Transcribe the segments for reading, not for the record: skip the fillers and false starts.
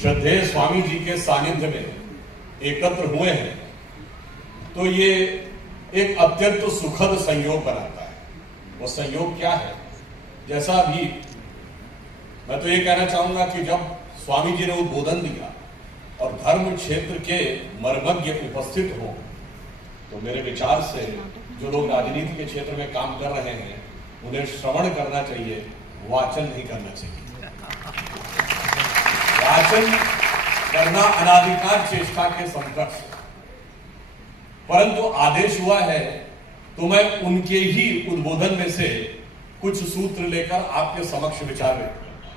श्रद्धेय स्वामी जी के सानिध्य में एकत्र हुए हैं तो ये एक अत्यंत सुखद संयोग बनाता है। वो संयोग क्या है? जैसा भी मैं तो ये कहना चाहूंगा कि जब स्वामी जी ने उद्बोधन दिया और धर्म क्षेत्र के मर्मज्ञ उपस्थित हो तो मेरे विचार से जो लोग राजनीति के क्षेत्र में काम कर रहे हैं उन्हें श्रवण करना चाहिए, वाचन नहीं करना चाहिए। वाचन करना अनाधिकार चेष्टा के समकक्ष, परंतु आदेश हुआ है तो मैं उनके ही उद्बोधन में से कुछ सूत्र लेकर आपके समक्ष विचार व्यक्त करूंगा।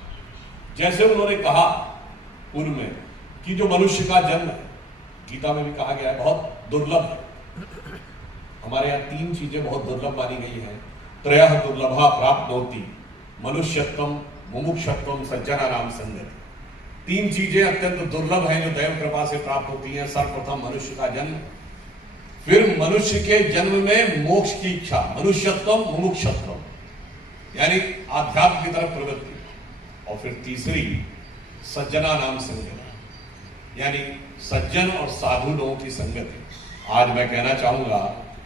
जैसे उन्होंने कहा पूर्व में कि जो मनुष्य का जन्म है, गीता में भी कहा गया है, बहुत दुर्लभ है। हमारे यहाँ तीन चीजें बहुत दुर्लभ मानी गई हैं। त्रयः दुर्लभा प्राप्नोति, मनुष्यत्वम, मुमुक्षत्वम, सज्जनानाम संगति। तीन चीजें अत्यंत दुर्लभ हैं जो दैव कृपा से प्राप्त होती हैं। सर्वप्रथम मनुष्य का जन्म, फिर मनुष्य के जन्म में मोक्ष की इच्छा, मनुष्यत्वम मुमुक्षत्वम, यानी आध्यात्म की तरफ प्रवृत्ति, और फिर तीसरी सज्जनानाम संगति, यानी सज्जन और साधु लोगों की संगति। आज मैं कहना चाहूंगा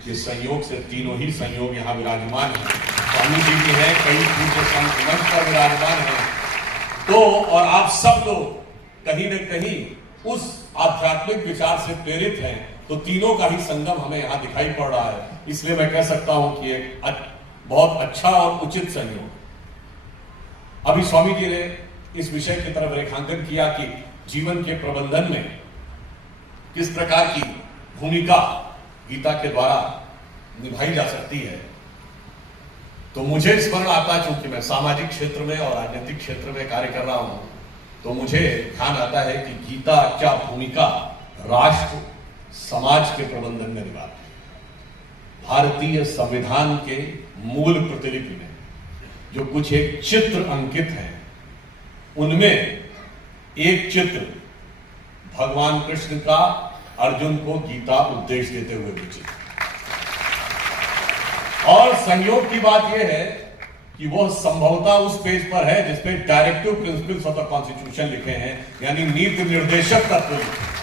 कि संयोग से तीनों ही संयोग यहाँ विराजमान है। स्वामी जी भी है, कई पूज्य संत मंच पर विराजमान है, तो और आप सब लोग कहीं न कहीं उस आध्यात्मिक विचार से प्रेरित हैं, तो तीनों का ही संगम हमें यहाँ दिखाई पड़ रहा है। इसलिए मैं कह सकता हूं कि एक बहुत अच्छा और उचित संयोग। अभी स्वामी जी ने इस विषय की तरफ रेखांकन किया कि जीवन के प्रबंधन में किस प्रकार की भूमिका गीता के द्वारा निभाई जा सकती है। तो मुझे स्मरण आता, चूंकि मैं सामाजिक क्षेत्र में और राजनीतिक क्षेत्र में कार्य कर रहा हूं, तो मुझे ध्यान आता है कि गीता क्या भूमिका राष्ट्र समाज के प्रबंधन में निभाती है। भारतीय संविधान के मूल प्रतिलिपि में जो कुछ एक चित्र अंकित हैं, उनमें एक चित्र भगवान कृष्ण का अर्जुन को गीता उपदेश देते हुए विचित। और संयोग की बात यह है कि वह संभवतः उस पेज पर है जिसपे directive principles of the constitution लिखे हैं, यानी नीति निर्देशक तत्व लिखे हैं।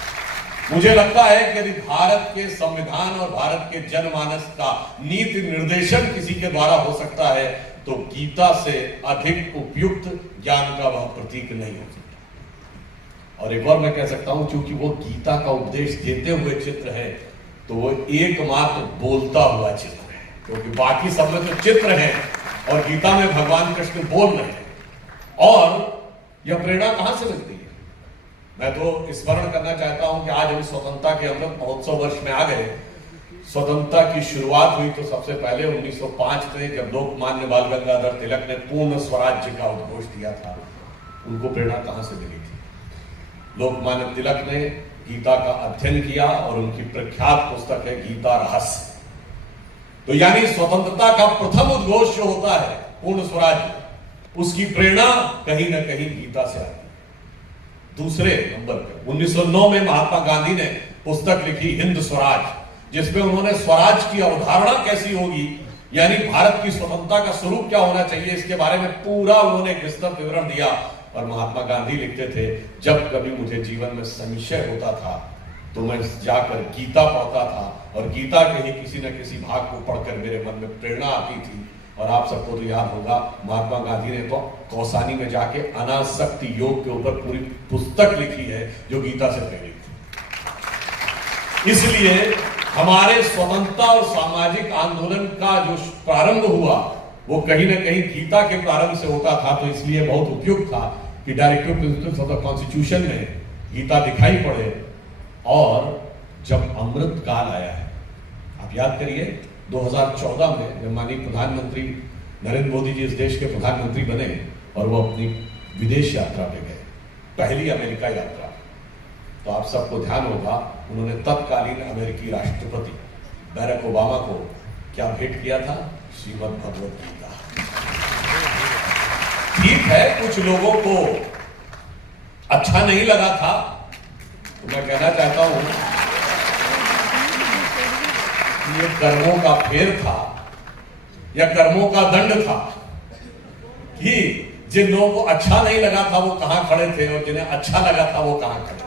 मुझे लगता है कि यदि भारत के संविधान और भारत के जनमानस का नीति निर्देशन किसी के द्वारा हो सकता है तो गीता से अधिक उपयुक्त ज्ञान का वह प्रतीक नहीं हो सकता। और एक और मैं कह सकता हूं, क्योंकि वो गीता का उपदेश देते हुए चित्र है, तो वो एकमात्र बोलता हुआ चित्र है, क्योंकि बाकी सब में तो चित्र है और गीता में भगवान कृष्ण बोल रहे हैं। और यह प्रेरणा कहां से मिलती है? मैं तो स्मरण करना चाहता हूं कि आज हम स्वतंत्रता के अमृत महोत्सव वर्ष में आ गए। स्वतंत्रता की शुरुआत हुई तो सबसे पहले 1905 में, जब लोकमान्य बाल गंगाधर तिलक ने पूर्ण स्वराज्य का उद्घोष दिया था। उनको प्रेरणा कहां से मिली थी? लोकमान्य तिलक ने गीता का अध्ययन किया और उनकी प्रख्यात पुस्तक है गीता रहस्य। तो यानी स्वतंत्रता का प्रथम उद्घोष जो होता है, पूर्ण स्वराज्य, उसकी प्रेरणा कहीं ना कहीं गीता से आती है। दूसरे नंबर पे 1909 में महात्मा गांधी ने पुस्तक लिखी हिंद स्वराज, जिसमें उन्होंने स्वराज की अवधारणा कैसी होगी, यानी भारत की स्वतंत्रता का स्वरूप क्या होना चाहिए, इसके बारे में पूरा उन्होंने एक विस्तृत विवरण दिया। और महात्मा गांधी लिखते थे, जब कभी मुझे जीवन में संशय होता था तो मैं जाकर गीता पढ़ता था और गीता के ही किसी न किसी भाग को पढ़कर मेरे मन में प्रेरणा आती थी। और आप सबको तो याद होगा, महात्मा गांधी ने तो कौसानी में जाके अनासक्ति योग के ऊपर पूरी पुस्तक लिखी है जो गीता से प्रेरित थी। इसलिए हमारे स्वतंत्रता और सामाजिक आंदोलन का जो प्रारंभ हुआ वो कहीं ना कहीं गीता के प्रारंभ से होता था। तो इसलिए बहुत उपयुक्त था कि directive principles of the constitution में गीता दिखाई पड़े। और जब अमृत काल आया है, आप याद करिए 2014 में जब माननीय प्रधानमंत्री नरेंद्र मोदी जी इस देश के प्रधानमंत्री बने और वो अपनी विदेश यात्रा पे गए, पहली अमेरिका यात्रा, तो आप सबको ध्यान होगा उन्होंने तत्कालीन अमेरिकी राष्ट्रपति बैरक ओबामा को क्या भेंट किया था? श्रीमद् भगवत गीता। ठीक है, कुछ लोगों को अच्छा नहीं लगा था, तो मैं कहना चाहता हूं कि ये कर्मों का फेर था या कर्मों का दंड था कि जिन लोगों को अच्छा नहीं लगा था वो कहां खड़े थे और जिन्हें अच्छा लगा था वो कहां खड़े थे।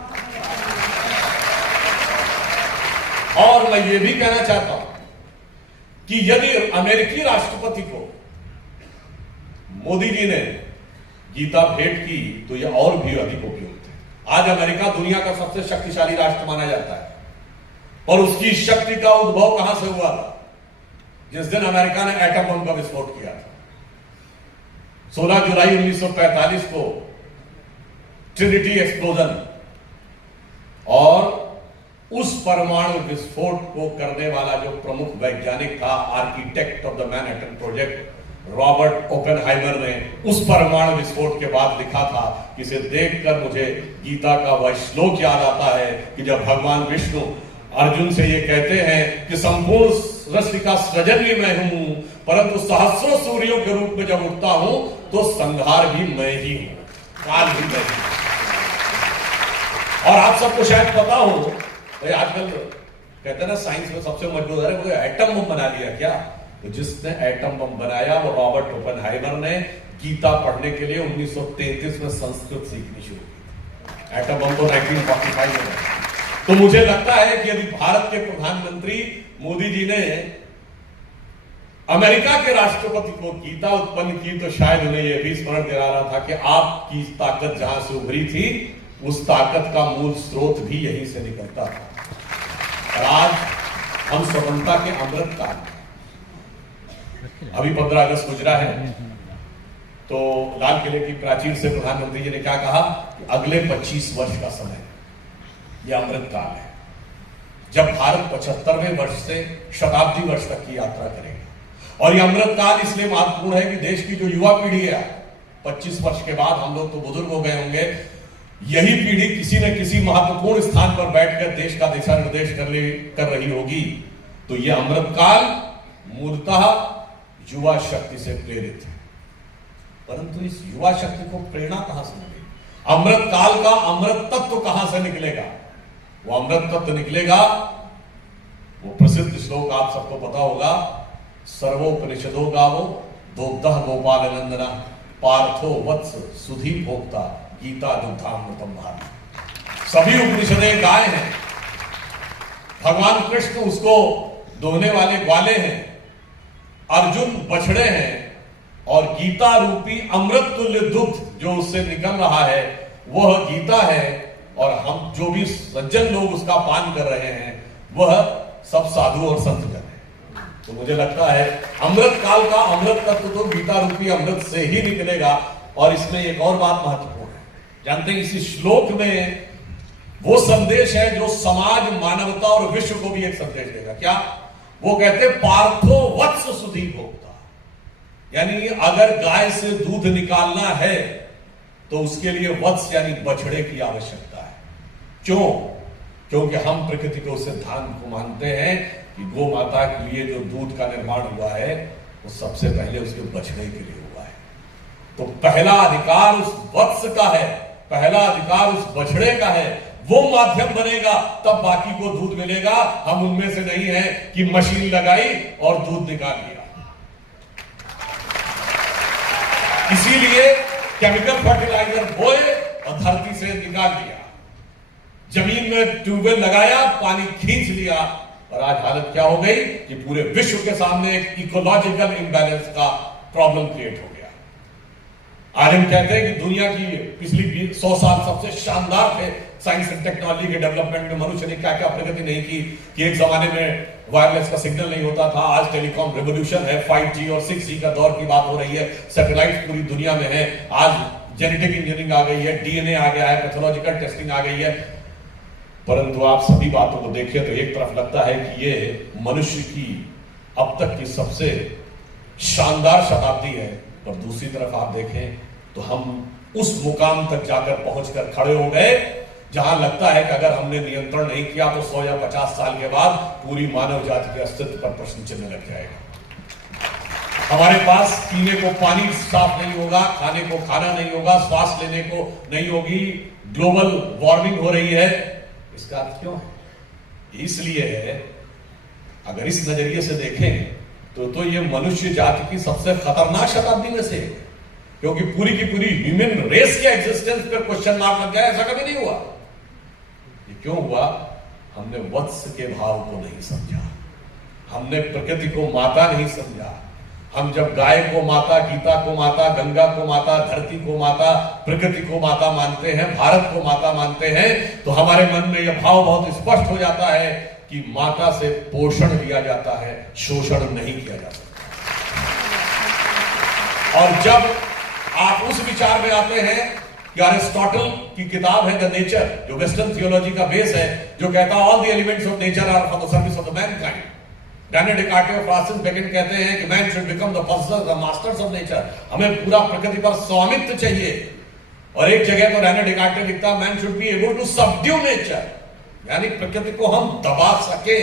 और मैं ये भी कहना चाहता हूं कि यदि अमेरिकी राष्ट्रपति को मोदी जी ने गीता भेंट की तो यह और भी अधिक उपयुक्त है। आज अमेरिका दुनिया का सबसे शक्तिशाली राष्ट्र माना जाता है और उसकी शक्ति का उद्भव कहां से हुआ था? जिस दिन अमेरिका ने एटम बम का विस्फोट किया था 16 जुलाई 1945 को, ट्रिनिटी एक्सप्लोजन। और उस परमाणु विस्फोट को करने वाला जो प्रमुख वैज्ञानिक था, architect of the Manhattan project, Robert Oppenheimer ने उस परमाणु विस्फोट के बाद लिखा था कि इसे देखकर मुझे गीता का वह श्लोक याद आता है कि जब भगवान विष्णु अर्जुन से ये कहते हैं कि संपूर्ण सृष्टि का सृजन भी मैं हूं, परंतु सहस्रों सूर्यों के रूप में जब उठता हूं तो संहार भी मैं ही हूं, काल भी मैं ही। और आप सबको शायद पता हो, तो आजकल कहते हैं ना साइंस में सबसे मजबूत है वो एटम बम बना लिया क्या? तो जिसने एटम बम बनाया वो रॉबर्ट ओपेनहाइमर ने गीता पढ़ने के लिए 1933 में संस्कृत सीखनी शुरू की। एटम बम तो 1945 में। तो मुझे लगता है कि यदि भारत के प्रधानमंत्री मोदी जी ने अमेरिका के राष्ट्रपति को गीता उत्पन्न की तो शायद उन्हें यह भी स्मरण दिला रहा था कि आपकी ताकत जहां से उभरी थी उस ताकत का मूल स्रोत भी यहीं से निकलता था। और आज हम स्वतंत्रता के अमृत काल, अभी 15 अगस्त गुजरा है, तो लाल किले की प्राचीर से प्रधानमंत्री जी ने क्या कहा कि अगले 25 वर्ष का समय यह अमृत काल है जब भारत 75वें वर्ष से शताब्दी वर्ष तक की यात्रा करेगा। और यह अमृत काल इसलिए महत्वपूर्ण है कि देश की जो युवा पीढ़ी है, 25 वर्ष के बाद हम लोग तो बुजुर्ग हो गए होंगे, यही पीढ़ी किसी न किसी महत्वपूर्ण स्थान पर बैठकर देश का दिशा निर्देश कर रही होगी। तो यह अमृत काल मूलतः युवा शक्ति से प्रेरित है। परंतु इस युवा शक्ति को प्रेरणा कहां से मिलेगी? अमृत काल का अमृत तत्व कहां से निकलेगा? वो अमृत तत्व निकलेगा, वो प्रसिद्ध श्लोक आप सबको पता होगा, सर्वोपनिषदो गावो दोग्धः गोपाल नंदना पार्थो वत्स सुधी भोक्ता गीता दुग्धामृतम भाति। सभी उपनिषदें गाय हैं, भगवान कृष्ण उसको दोहने वाले ग्वाले हैं, अर्जुन बछड़े हैं और गीता रूपी अमृत तुल्य दुग्ध जो उससे निकल रहा है वह गीता है। और हम जो भी सज्जन लोग उसका पान कर रहे हैं वह सब साधु और संत कर रहे हैं। तो मुझे लगता है अमृत काल का अमृत तत्व तो गीता रूपी अमृत से ही निकलेगा। और इसमें एक और बात महत्वपूर्ण है, जानते हैं इसी श्लोक में वो संदेश है जो समाज, मानवता और विश्व को भी एक संदेश देगा। क्या? वो कहते पार्थो वत्स सुधी भोक्ता, यानी अगर गाय से दूध निकालना है तो उसके लिए वत्स यानी बछड़े की आवश्यकता है। क्यों? क्योंकि हम प्रकृति को सिद्धांत को मानते हैं कि गौ माता के लिए जो दूध का निर्माण हुआ है वो सबसे पहले उसके बछड़े के लिए हुआ है। तो पहला अधिकार उस वत्स का है, पहला अधिकार उस बछड़े का है। वो माध्यम बनेगा तब बाकी को दूध मिलेगा। हम उनमें से नहीं है कि मशीन लगाई और दूध निकाल लिया। इसीलिए केमिकल फर्टिलाइजर बोए और धरती से निकाल लिया, जमीन में ट्यूबवेल लगाया, पानी खींच लिया। और आज हालत क्या हो गई कि पूरे विश्व के सामने एक इकोलॉजिकल इंबैलेंस का प्रॉब्लम क्रिएट हो गया। आज हम कहते हैं कि दुनिया की पिछली 100 साल सबसे शानदार थे साइंस एंड टेक्नोलॉजी के डेवलपमेंट में। मनुष्य ने क्या क्या प्रगति नहीं की कि एक जमाने में वायरलेस का सिग्नल नहीं होता था, आज टेलीकॉम रेवोल्यूशन है, 5G और 6G का दौर की बात हो रही है, सैटेलाइट पूरी दुनिया में है, आज जेनेटिक इंजीनियरिंग आ गई है, डीएनए आ गया है, पैथोलॉजिकल टेस्टिंग आ गई है। परंतु आप सभी बातों को देखें तो एक तरफ लगता है कि ये मनुष्य की अब तक की सबसे शानदार शताब्दी है, पर दूसरी तरफ आप देखें तो हम उस मुकाम तक जाकर पहुंचकर खड़े हो गए जहां लगता है कि अगर हमने नियंत्रण नहीं किया तो 100 या 50 साल के बाद पूरी मानव जाति के अस्तित्व पर प्रश्न चिन्ह लग जाएगा। हमारे पास पीने को पानी साफ नहीं होगा, खाने को खाना नहीं होगा, श्वास लेने को नहीं होगी, ग्लोबल वार्मिंग हो रही है। इसका अर्थ क्यों है? इसलिए है, अगर इस नजरिए से देखें तो ये मनुष्य जाति की सबसे खतरनाक शताब्दी में से क्योंकि पूरी की पूरी ह्यूमन रेस के एग्जिस्टेंस पर क्वेश्चन मार्क लग गया। ऐसा कभी नहीं हुआ। ये क्यों हुआ? हमने वत्स के भाव को नहीं समझा, हमने प्रकृति को माता नहीं समझा। हम जब गाय को माता, गीता को माता, गंगा को माता, धरती को माता, प्रकृति को माता मानते हैं, भारत को माता मानते हैं, तो हमारे मन में यह भाव बहुत स्पष्ट हो जाता है कि माता से पोषण लिया जाता है, शोषण नहीं किया जा सकता। और जब आप उस विचार में आते हैं कि अरिस्टोटल की किताब है द नेचर, जो वेस्टर्न थियोलॉजी का बेस है, जो कहता है all the elements of nature are for the service of the mankind. Rene Descartes और फ्रांसिस बेकन कहते हैं कि man should become the possessor, the masters of nature. हमें पूरा प्रकृति पर स्वामित्व चाहिए। और एक जगह तो रेने डेकार्टे लिखता है man should be able to subdue nature, यानी प्रकृति को हम दबा सके।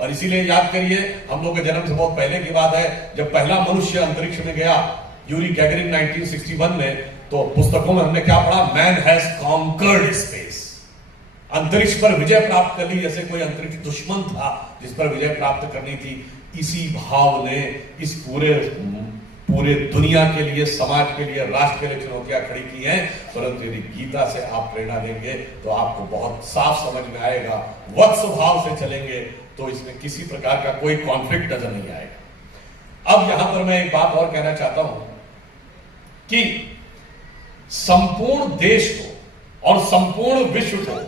और इसीलिए याद करिए, हम लोग के जन्म से बहुत पहले की बात है, जब पहला मनुष्य अंतरिक्ष में गया यूरी गैगरिन 1961 में, तो पुस्तकों में हमने क्या पढ़ा? Man has conquered space. अंतरिक्ष पर विजय प्राप्त कर ली, जैसे कोई अंतरिक्ष दुश्मन था जिस पर विजय प्राप्त करनी थी। इसी भाव ने इस पूरे दुनिया के लिए, समाज के लिए, राष्ट्र के लिए चुनौतियां खड़ी की हैं। परंतु यदि गीता से आप प्रेरणा लेंगे तो आपको बहुत साफ समझ में आएगा। वत्स भाव से चलेंगे तो इसमें किसी प्रकार का कोई कॉन्फ्लिक्ट नजर नहीं आएगा। अब यहां पर मैं एक बात और कहना चाहता हूं कि संपूर्ण देश को और संपूर्ण विश्व को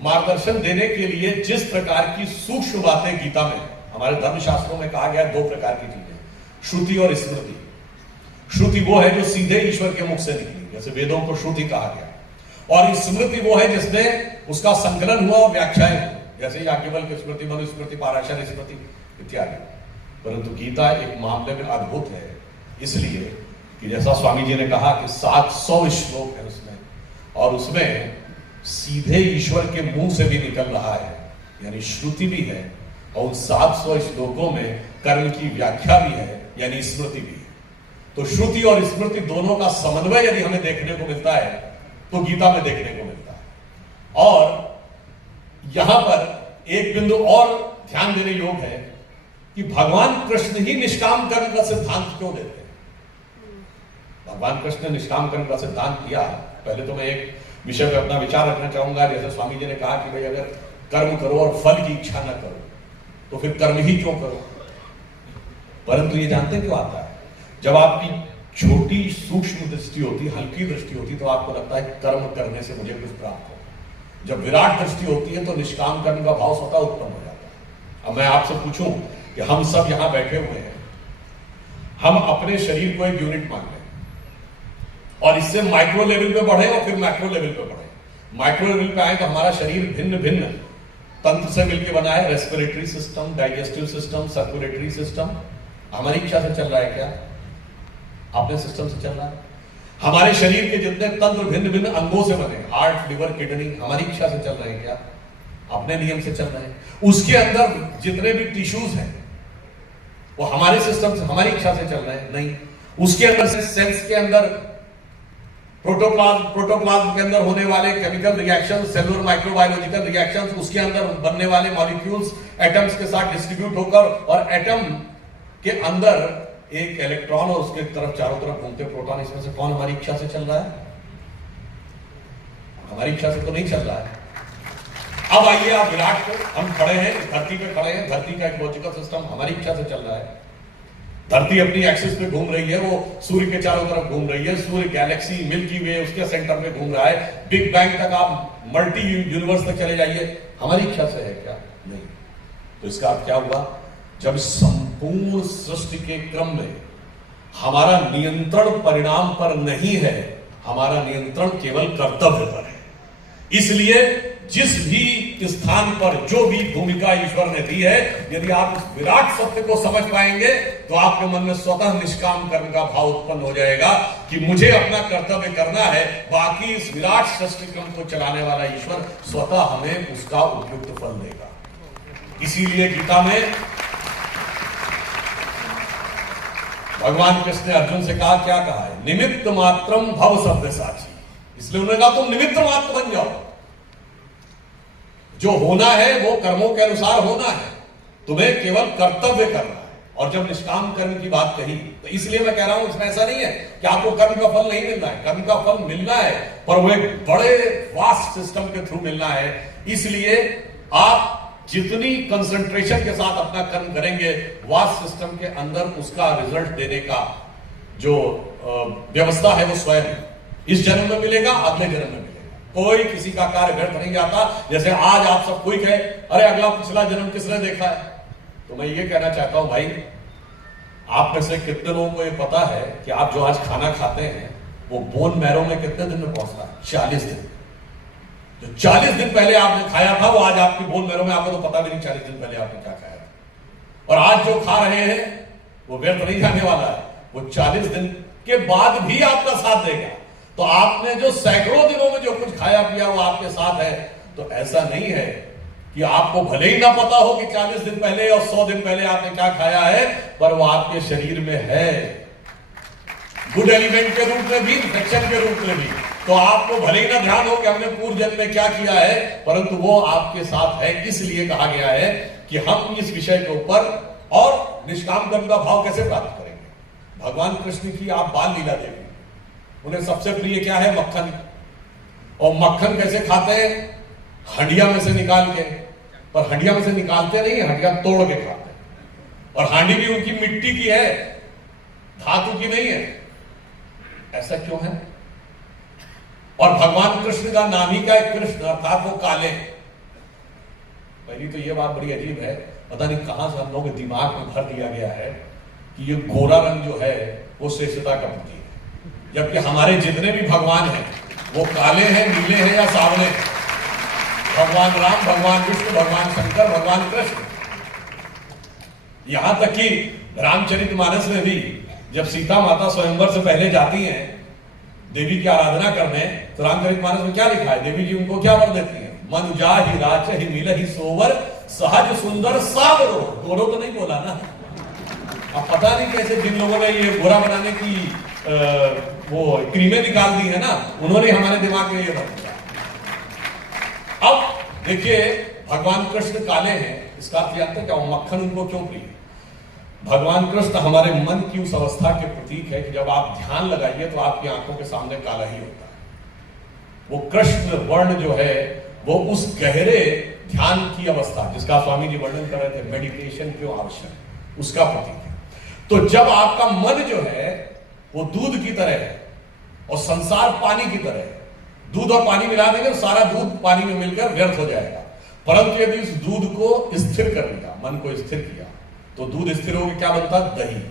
मार्गदर्शन देने के लिए जिस प्रकार की सूक्ष्म बातें गीता में, हमारे धर्मशास्त्रों में कहा गया, दो प्रकार की चीजें, श्रुति और स्मृति। श्रुति वो है जो सीधे ईश्वर के मुख से निकली, जैसे वेदों को श्रुति कहा गया, और स्मृति वो है जिसमें उसका संकलन हुआ और व्याख्याएं हुई, जैसे याज्ञवल्क्य स्मृति, मनुस्मृति, पाराशर स्मृति इत्यादि। परंतु गीता एक मामले में अद्भुत है, इसलिए कि जैसा स्वामी जी ने कहा कि 700 श्लोक है उसमें, और उसमें सीधे ईश्वर के मुंह से भी निकल रहा है, यानी श्रुति भी है, और उन 700 श्लोकों में कर्म की व्याख्या भी है, यानी स्मृति भी है। तो श्रुति और स्मृति दोनों का समन्वय यदि हमें देखने को मिलता है तो गीता में देखने को मिलता है। और यहां पर एक बिंदु और ध्यान देने योग्य है कि भगवान कृष्ण ही निष्काम कर्म का सिद्धांत क्यों देते हैं। भगवान कृष्ण ने निष्काम कर्म का सिद्धांत दिया। पहले तो मैं एक विषय पर अपना विचार रखना चाहूंगा। जैसे स्वामी जी ने कहा कि भाई अगर कर्म करो और फल की इच्छा न करो तो फिर कर्म ही क्यों करो। परंतु ये जानते क्यों आता है, जब आपकी छोटी सूक्ष्म दृष्टि होती, हल्की दृष्टि होती, तो आपको लगता है कर्म करने से मुझे कुछ प्राप्त हो। जब विराट दृष्टि होती है तो निष्काम कर्म का भाव स्वतः उत्पन्न हो जाता है। अब मैं आपसे पूछूं कि हम सब यहां बैठे हुए हैं, हम अपने शरीर को एक यूनिट मान लें और इससे माइक्रो लेवल पे बढ़े और फिर मैक्रो लेवल पे बढ़े। माइक्रो लेवल पे आए तो हमारा शरीर भिन्न भिन्न तंत्र से मिलकर बना है। Respiratory system, digestive system, circulatory system हमारी इच्छा से चल रहा है क्या? अपने सिस्टम से चल रहा है। हमारे शरीर के जितने तंत्र भिन्न भिन्न अंगों से बने, हार्ट, लिवर, किडनी, हमारी इच्छा से चल रहे हैं क्या? अपने नियम से चल रहे हैं। उसके अंदर जितने भी टिश्यूज हैं वो हमारे सिस्टम से, हमारी इच्छा से चल रहे हैं? नहीं। उसके अंदर से सेल्स के अंदर प्रोटोप्लाज्म के अंदर होने वाले chemical reaction, cellular microbiological reaction, उसके अंदर बनने वाले मॉलिक्यूल्स एटम्स के साथ डिस्ट्रीब्यूट होकर, और एटम के अंदर एक इलेक्ट्रॉन और उसके तरफ चारों तरफ घूमते प्रोटॉन, इसमें से कौन हमारी इच्छा से चल रहा है? हमारी इच्छा से तो नहीं चल रहा है। अब आइए आप विराट को, हम खड़े हैं, धरती पे खड़े हैं, धरती का इकोलॉजिकल सिस्टम हमारी इच्छा से चल रहा है। धरती अपनी एक्सिस पे घूम रही है, वो सूर्य के चारों तरफ घूम रही है, सूर्य गैलेक्सी मिल्की वे उसके सेंटर में घूम रहा है, बिग बैंग तक आप मल्टी यूनिवर्स तक चले जाइए, हमारी इच्छा से है क्या? नहीं। तो इसका अर्थ क्या हुआ? जब संपूर्ण सृष्टि के क्रम में हमारा नियंत्रण परिणाम पर नहीं है, हमारा नियंत्रण केवल कर्तव्य पर है। इसलिए जिस भी स्थान पर जो भी भूमिका ईश्वर ने दी है, यदि आप इस विराट सत्य को समझ पाएंगे तो आपके मन में स्वतः निष्काम कर्म का भाव उत्पन्न हो जाएगा कि मुझे अपना कर्तव्य करना है, बाकी इस विराट सृष्टि क्रम को चलाने वाला ईश्वर स्वतः हमें उसका उपयुक्त फल देगा। इसीलिए गीता में भगवान कृष्ण ने अर्जुन से कहा, क्या कहा है? निमित्त मात्रम भव सव्यसाची। इसलिए उन्होंने कहा तुम निमित्त मात्र बन जाओ, जो होना है वो कर्मों के अनुसार होना है, तुम्हें केवल कर्तव्य करना है। और जब निष्काम कर्म की बात कही तो इसलिए मैं कह रहा हूं, इसमें ऐसा नहीं है कि आपको कर्म का फल नहीं मिलना है, कर्म का फल मिलना है, पर वो एक बड़े वास्ट सिस्टम के थ्रू मिलना है। इसलिए आप जितनी कंसंट्रेशन के साथ अपना कर्म करेंगे, वास्ट सिस्टम के अंदर उसका रिजल्ट देने का जो व्यवस्था है वो स्वयं इस जन्म में मिलेगा, अगले जन्म में मिलेगा। कोई किसी का कार्य व्यर्थ नहीं जाता। जैसे आज आप सब कोई कहे अरे अगला पिछला जन्म किसने देखा है, तो मैं ये कहना चाहता हूं भाई, आप में से कितने लोगों को ये पता है कि आप जो आज खाना खाते हैं वो बोन मैरो में कितने दिन में पहुंचता है? 40 दिन। जो 40 दिन पहले आपने खाया था वो आज आपकी बोन मैरो में, आपको तो पता भी नहीं 40 दिन पहले आपने क्या खाया था। और आज जो खा रहे हैं वो व्यर्थ नहीं जाने वाला है, वो 40 दिन के बाद भी आपका साथ देगा। तो आपने जो सैकड़ों दिनों में जो कुछ खाया पिया वो आपके साथ है। तो ऐसा नहीं है कि आपको भले ही ना पता हो कि 40 दिन पहले और 100 दिन पहले आपने क्या खाया है, पर वो आपके शरीर में है, गुड एलिमेंट के रूप में भी, इन्फेक्शन के रूप में भी। तो आपको भले ही ना ध्यान हो कि हमने पूर्व जन्म में क्या किया है, परंतु वो आपके साथ है। इसलिए कहा गया है कि हम इस विषय के ऊपर और निष्काम कर्म का भाव कैसे प्राप्त करेंगे। भगवान कृष्ण की आप बाल लीला देखें, उन्हें सबसे प्रिय क्या है? मक्खन। और मक्खन कैसे खाते हैं? हंडिया में से निकाल के। पर हंडिया में से निकालते नहीं है, हंडिया तोड़ के खाते हैं। और हांडी भी उनकी मिट्टी की है, धातु की नहीं है। ऐसा क्यों है? और भगवान कृष्ण का नाम ही का एक कृष्ण, अर्थात वो काले। पहली तो ये बात बड़ी अजीब है, पता नहीं कहां से हम लोग के दिमाग में भर दिया गया है कि ये गोरा रंग जो है वो श्रेष्ठता का प्रतीक है, जबकि हमारे जितने भी भगवान हैं वो काले हैं, नीले हैं या सावले। भगवान राम, भगवान विष्णु, भगवान शंकर, भगवान कृष्ण। यहां तक कि रामचरितमानस में भी जब सीता माता स्वयंवर से पहले जाती हैं देवी की आराधना करने, तो रामचरितमानस में क्या लिखा है? देवी जी उनको क्या वर देती है? मन जाहि राचहि मिलहि सोवर, सहज सुंदर सावरो। गोरो तो नहीं बोला ना। अब पता नहीं कैसे जिन लोगों ने ये गोरा बनाने की वो क्रीमें निकाल दी है ना, उन्होंने हमारे दिमाग में ये भर दिया। अब देखिए, भगवान कृष्ण काले हैं, इसका अर्थ जानते हैं क्या? मक्खन उनको क्यों प्रिय? भगवान कृष्ण हमारे मन की उस अवस्था के प्रतीक है कि जब आप ध्यान लगाइए तो आपकी आंखों के सामने काला ही होता है। वो कृष्ण वर्ण जो है वो उस गहरे ध्यान की अवस्था, जिसका स्वामी जी वर्णन कर रहे थे, मेडिटेशन क्यों आवश्यक, उसका प्रतीक है। तो जब आपका मन जो है वो दूध की तरह है और संसार पानी की तरह है, दूध और पानी मिला देंगे तो सारा दूध पानी में मिलकर व्यर्थ हो जाएगा। परंतु यदि इस दूध को स्थिर कर लिया, मन को स्थिर किया, तो दूध स्थिर होकर क्या बनता? दही।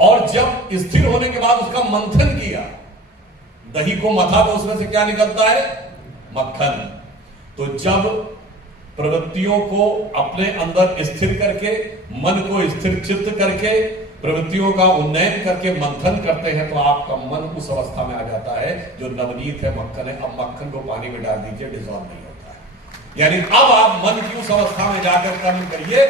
और जब स्थिर होने के बाद उसका मंथन किया, दही को मथा, तो उसमें से क्या निकलता है? मक्खन। तो जब प्रवृत्तियों को अपने अंदर स्थिर करके, मन को स्थिर चित्त करके, प्रवृत्तियों का उन्नयन करके मंथन करते हैं, तो आपका मन उस अवस्था में आ जाता है जो नवनीत है, मक्खन है। अब मक्खन को पानी में डाल दीजिए, डिसॉल्व नहीं होता है। यानी अब आप मन की उस अवस्था में जाकर कर्म करिए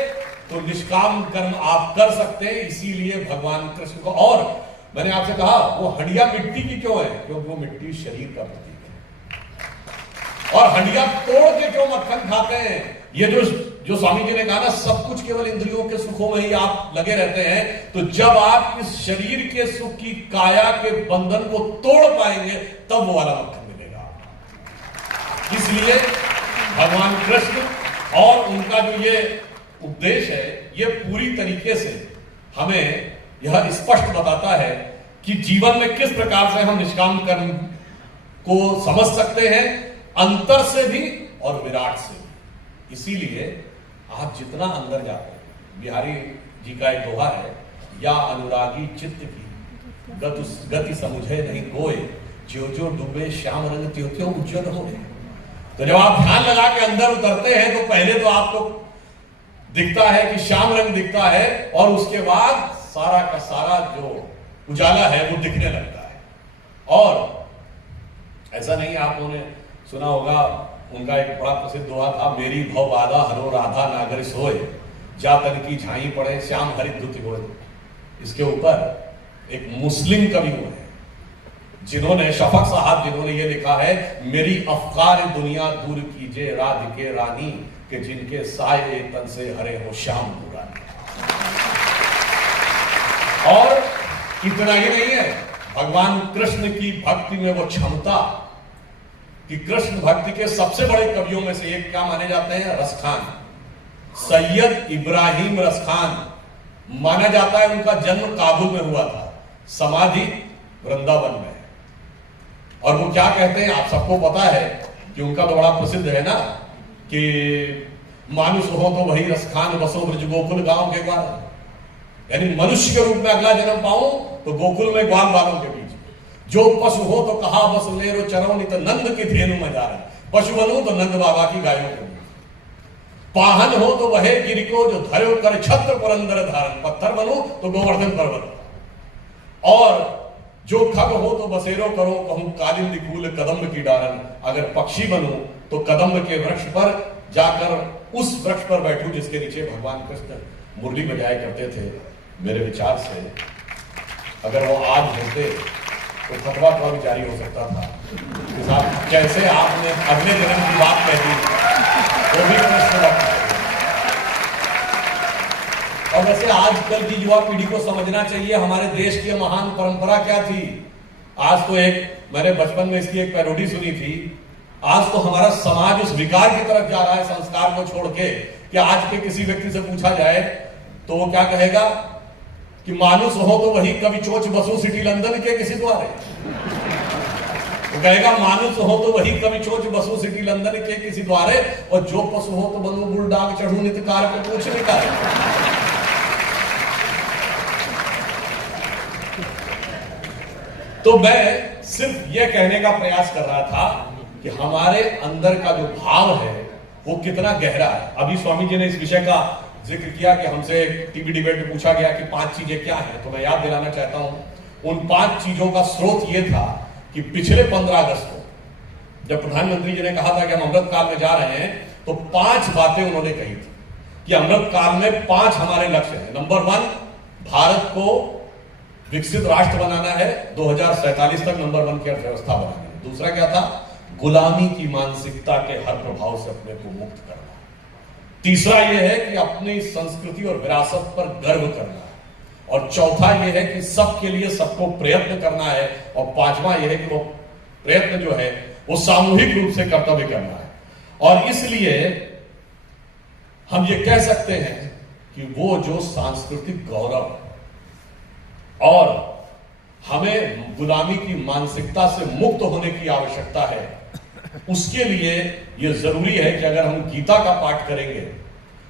तो निष्काम कर्म आप कर सकते हैं। इसीलिए भगवान कृष्ण को, और मैंने आपसे कहा वो हंडिया मिट्टी की क्यों है? क्योंकि वो मिट्टी शरीर का प्रतीक है। और हंडिया तोड़ के क्यों मक्खन खाते हैं? ये जो स्वामी जी ने कहा ना, सब कुछ केवल इंद्रियों के सुखों में ही आप लगे रहते हैं। तो जब आप इस शरीर के सुख की, काया के बंधन को तोड़ पाएंगे, तब वो वाला मक्खन मिलेगा। इसलिए भगवान कृष्ण और उनका जो ये उपदेश है, ये पूरी तरीके से हमें यह स्पष्ट बताता है कि जीवन में किस प्रकार से हम निष्काम कर्म को समझ सकते हैं, अंतर से भी और विराट से भी। इसीलिए आप जितना अंदर जाते हैं, बिहारी जी का एक दोहा है, या अनुरागी चित्त की गति समुझे नहीं कोय, जो जो डूबे श्याम रंग त्यों त्यों उज्जवल हो। तो जब आप ध्यान लगा के अंदर उतरते हैं तो पहले तो आपको दिखता है कि श्याम रंग दिखता है, और उसके बाद सारा का सारा जो उजाला है वो दिखने लगता है। और ऐसा नहीं, आपने सुना होगा, उनका एक बड़ा प्रसिद्ध दोहा था, मेरी भव बाधा हरो राधा नागर सोए, जा तन की झाई पड़े श्याम हरि धुति होए। इसके ऊपर एक मुस्लिम कवि हुए हैं जिन्होंने, शफक साहब, जिन्होंने ये लिखा है, मेरी अफकार दुनिया दूर कीजिए राधिके रानी, के जिनके साए तन से हरे हो श्याम पुरानी। और इतना ही नहीं है, भगवान कृष्ण की भक्ति में वो क्षमता कि कृष्ण भक्ति के सबसे बड़े कवियों में से एक क्या माने जाते हैं? रसखान, सैयद इब्राहिम रसखान माना जाता है। उनका जन्म काबुल में हुआ था, समाधि वृंदावन में। और वो क्या कहते हैं, आप सबको पता है कि उनका तो बड़ा प्रसिद्ध है ना कि मानुष हो तो वही रसखान, बसो ब्रज गोकुल गांव के ग्वाल। यानी मनुष्य के रूप में अगला जन्म पाऊं तो गोकुल में ग्वाल बालों के बीच। जो पशु हो तो कहा बस मेरो चरौनी, तो नंद की धेनु में जा रहा। पशु बनूं तो नंद बाबा की गायों के बीच। पाहन हो तो वह गिरि को जो धरो कर छत्र पुरंदर धारण। पत्थर बनूं तो गोवर्धन पर्वत। और जो खग हो तो बसेरो करो कहूं कालिंदी कूल कदम्ब की डारन। अगर पक्षी बनूं तो कदम्ब के वृक्ष पर जाकर उस वृक्ष पर बैठूं जिसके नीचे भगवान कृष्ण मुरली बजाया करते थे। मेरे विचार से अगर वो आज होते तो फतवा तो भी जारी हो सकता था कि साहब कैसे आपने अगले जन्म की बात कह दी, वो भी कृष्ण भक्त। और वैसे आजकल की युवा पीढ़ी को समझना चाहिए हमारे देश की महान परंपरा क्या थी। आज तो मैंने बचपन में इसकी एक पैरोडी सुनी थी। आज तो हमारा समाज उस विकार की तरफ जा रहा है, संस्कार को छोड़ के, कि आज के किसी व्यक्ति से पूछा जाए तो वो क्या कहेगा कि मानुष हो तो वही कभी चोच बसो सिटी लंदन के किसी द्वारे। वो कहेगा मानुष हो तो वही कभी चोच बसो सिटी लंदन के किसी द्वारे, और जो पशु हो तो बनू बुलडाग चढ़ू नित कार पे पूछ निकाल। तो मैं सिर्फ यह कहने का प्रयास कर रहा था कि हमारे अंदर का जो भाव है वो कितना गहरा है। अभी स्वामी जी ने इस विषय का जिक्र किया कि हमसे टीवी डिबेट में पूछा गया कि 5 चीजें क्या हैं, तो मैं याद दिलाना चाहता हूं। उन 5 चीजों का स्रोत यह था कि पिछले 15 अगस्त को जब प्रधानमंत्री जी ने कहा था कि हम अमृत काल में जा रहे हैं, तो 5 बातें उन्होंने कही थी कि अमृत काल में 5 हमारे लक्ष्य हैं। नंबर 1, भारत को विकसित राष्ट्र बनाना है, 2047 तक नंबर 1 की अर्थव्यवस्था बनानी है। दूसरा क्या था? गुलामी की मानसिकता के हर प्रभाव से अपने को मुक्त करना। तीसरा यह है कि अपनी संस्कृति और विरासत पर गर्व करना है। और चौथा यह है कि सबके लिए सबको प्रयत्न करना है। और 5वां यह है कि वो प्रयत्न जो है वो सामूहिक रूप से कर्तव्य करना है। और इसलिए हम ये कह सकते हैं कि वो जो सांस्कृतिक गौरव और हमें गुलामी की मानसिकता से मुक्त होने की आवश्यकता है, उसके लिए यह जरूरी है कि अगर हम गीता का पाठ करेंगे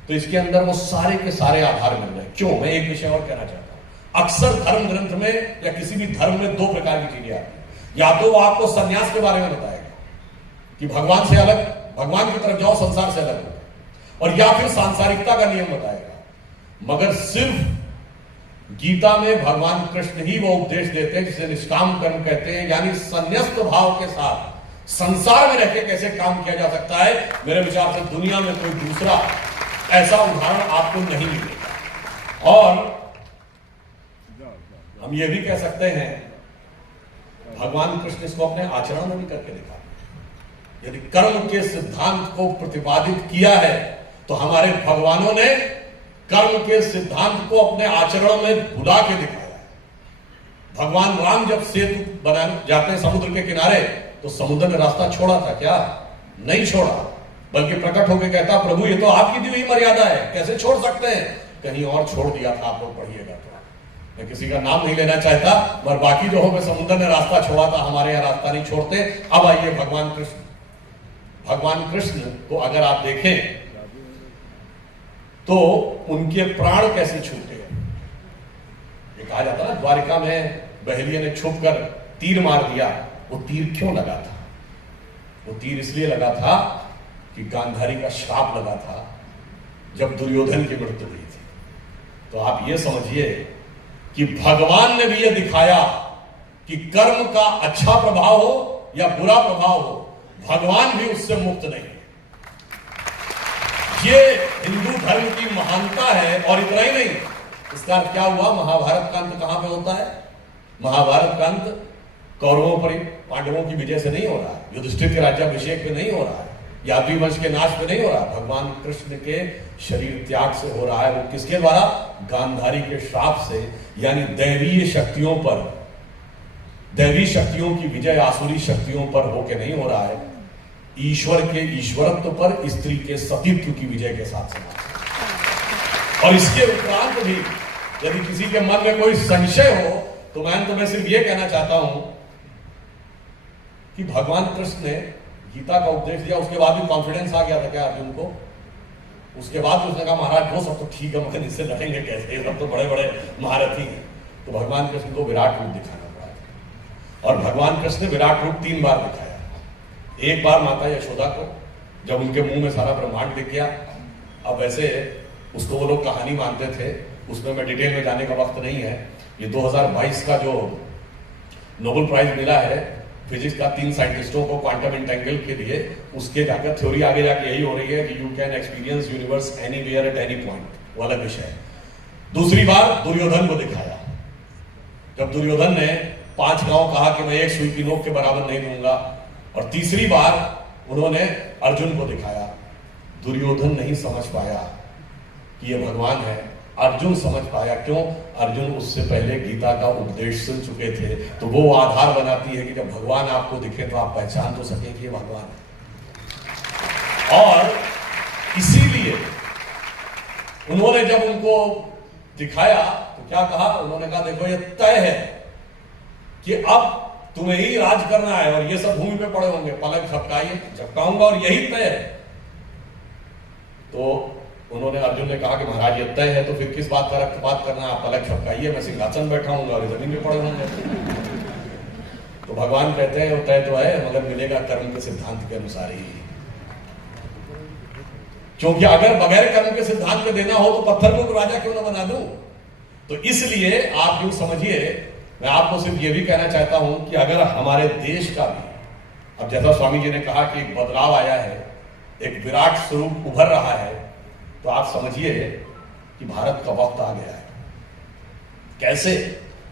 तो इसके अंदर वो सारे के सारे आधार मिल रहे हैं। क्यों? मैं एक विषय और कहना चाहता हूं। अक्सर धर्म ग्रंथ में या किसी भी धर्म में 2 प्रकार की चीजें आती हैं। या तो वो आपको सन्यास के बारे में बताएगा कि भगवान से अलग, भगवान की तरफ जाओ, संसार से अलग हो, और या फिर सांसारिकता का नियम बताएगा। मगर सिर्फ गीता में भगवान कृष्ण ही वो उपदेश देते हैं जिसे निष्काम कर्म कहते हैं, यानी संन्यस्त भाव के साथ संसार में रहकर कैसे काम किया जा सकता है। मेरे विचार से दुनिया में कोई दूसरा ऐसा उदाहरण आपको नहीं मिलेगा। और हम ये भी कह सकते हैं भगवान कृष्ण इसको अपने आचरण में भी करके दिखा। यदि कर्म के सिद्धांत को प्रतिपादित किया है तो हमारे भगवानों ने कर्म के सिद्धांत को अपने आचरण में भुला के दिखाया। भगवान राम जब सेतु बनाने जाते हैं समुद्र के किनारे, तो समुद्र ने रास्ता छोड़ा था क्या? नहीं छोड़ा, बल्कि प्रकट होकर कहता प्रभु ये तो आपकी दी हुई मर्यादा है, कैसे छोड़ सकते हैं? कहीं और छोड़ दिया था, आप लोग पढ़िएगा। तो मैं किसी का नाम नहीं लेना चाहता, पर बाकी जो हो समुद्र ने रास्ता छोड़ा था, हमारे यहां रास्ता नहीं छोड़ते। अब आइए भगवान कृष्ण को अगर आप देखें तो उनके प्राण कैसे छूटे। ये कहा जाता ना, द्वारिका में बहेलिया ने छुप कर तीर मार दिया। वो तीर क्यों लगा था? वो तीर इसलिए लगा था कि गांधारी का श्राप लगा था जब दुर्योधन की मृत्यु हुई थी। तो आप ये समझिए कि भगवान ने भी ये दिखाया कि कर्म का अच्छा प्रभाव हो या बुरा प्रभाव हो, भगवान भी उससे मुक्त नहीं। ये हिंदू धर्म की महानता है। और इतना ही नहीं, इसका क्या हुआ? महाभारत का अंत कहां पे होता है? महाभारत का अंत कौरवों पर, पांडवों की विजय से नहीं हो रहा है, युधिष्ठिर के राज्याभिषेक पे नहीं हो रहा है। यादवी वंश के नाश में नहीं हो रहा, भगवान कृष्ण के शरीर त्याग से हो रहा है। वो किसके द्वारा? गांधारी के श्राप से, यानी दैवीय शक्तियों पर, दैवी शक्तियों की विजय आसुरी शक्तियों पर होके नहीं हो रहा है, ईश्वर के ईश्वरत्व पर स्त्री के सतीत्व की विजय के साथ समाप्त। और इसके उपरांत भी यदि किसी के मन में कोई संशय हो तो मैं सिर्फ यह कहना चाहता हूं कि भगवान कृष्ण ने गीता का उपदेश दिया, उसके बाद भी कॉन्फिडेंस आ गया था क्या अर्जुन को? उसके बाद उसने कहा महाराज वो सब तो ठीक है, मगर इससे लड़ेंगे कैसे, ये सब तो बड़े बड़े महारथी हैं। तो भगवान कृष्ण को विराट रूप दिखाना पड़ा और भगवान कृष्ण ने विराट रूप 3 बार दिखाया। एक बार माता यशोदा को, जब उनके मुंह में सारा ब्रह्मांड दिख गया। अब वैसे उसको वो लोग कहानी मानते थे, उसमें मैं डिटेल में जाने का वक्त नहीं है। ये 2022 का जो नोबेल प्राइज मिला है फिजिक्स का 3 साइंटिस्टों को क्वांटम इंटेंगल के लिए, उसके जाकर थ्योरी आगे जाके यही हो रही है कि you can experience universe anywhere at any point, वो अलग विषय है। दूसरी बार दुर्योधन को दिखाया, जब दुर्योधन ने 5 गांव कहा कि मैं एक सुई की नोक के बराबर नहीं दूंगा। और तीसरी बार उन्होंने अर्जुन को दिखाया। दुर्योधन नहीं समझ पाया कि ये भगवान है, अर्जुन समझ पाया। क्यों? अर्जुन उससे पहले गीता का उपदेश सुन चुके थे। तो वो आधार बनाती है कि जब भगवान आपको दिखे तो आप पहचान तो सकें कि ये भगवान है। और इसीलिए उन्होंने जब उनको दिखाया तो क्या कहा? उन्होंने कहा देखो ये तय है कि अब तुम्हें ही राज करना है और ये सब भूमि पे पड़े होंगे, पलक झपकाइए, झपकाऊंगा और यही तय है। तो उन्होंने, अर्जुन ने कहा कि महाराज ये तय है तो फिर किस बात करना, आप पलक झपकाइए, मैं सिंहासन बैठा हूंगा और जमीन पे पड़े होंगे। तो भगवान कहते हैं वो तय तो है, मगर मिलेगा कर्म के सिद्धांत के अनुसार ही। क्योंकि अगर बगैर कर्म के सिद्धांत के देना हो तो पत्थर को राजा क्यों ना बना दूं? तो इसलिए आप यूं समझिए, मैं आपको सिर्फ ये भी कहना चाहता हूं कि अगर हमारे देश का भी, अब जैसा स्वामी जी ने कहा कि एक बदलाव आया है, एक विराट स्वरूप उभर रहा है, तो आप समझिए कि भारत का वक्त आ गया है। कैसे?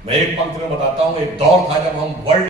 मैं एक पंक्ति में बताता हूं। एक दौर था जब हम वर्ल्ड